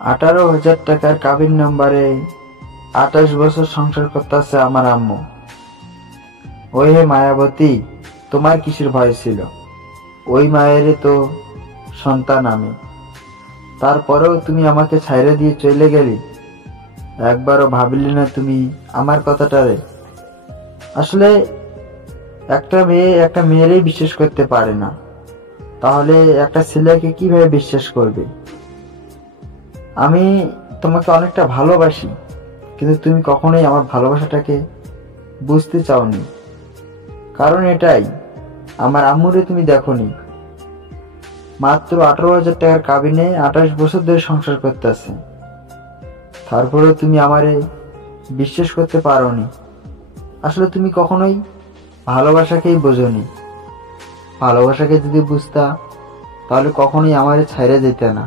18,000 টাকার কাবিন নাম্বারে 28 বছর সংসার করতেছে আমার আম্মু। ওই হে মায়াবতী, তোমার কিসের ভয় ছিল? ওই মায়েরই তো সন্তান আমি। তারপরেও তুমি আমাকে ছাইরে দিয়ে চলে গেলি। একবারও ভাবলি না তুমি আমার কথাটারে? আসলে একটা মেয়ে একটা মেয়েরই বিশ্বাস করতে পারে না, তাহলে একটা ছেলেকে কিভাবে বিশ্বাস করবে? আমি তোমাকে অনেকটা ভালোবাসি, কিন্তু তুমি কখনোই আমার ভালোবাসাটাকে বুঝতে চাওনি। কারণ এটাই, আমার আম্মুরে তুমি দেখোনি। মাত্র 18,000 টাকার কাবিনে 28 বছর ধরে সংসার করতেছে, তারপরেও তুমি আমারে বিশ্বাস করতে পারোনি। আসলে তুমি কখনোই ভালোবাসাকেই বোঝোনি। ভালোবাসাকে যদি বুঝতা, তাহলে কখনোই আমারে ছাইরে যেতে না।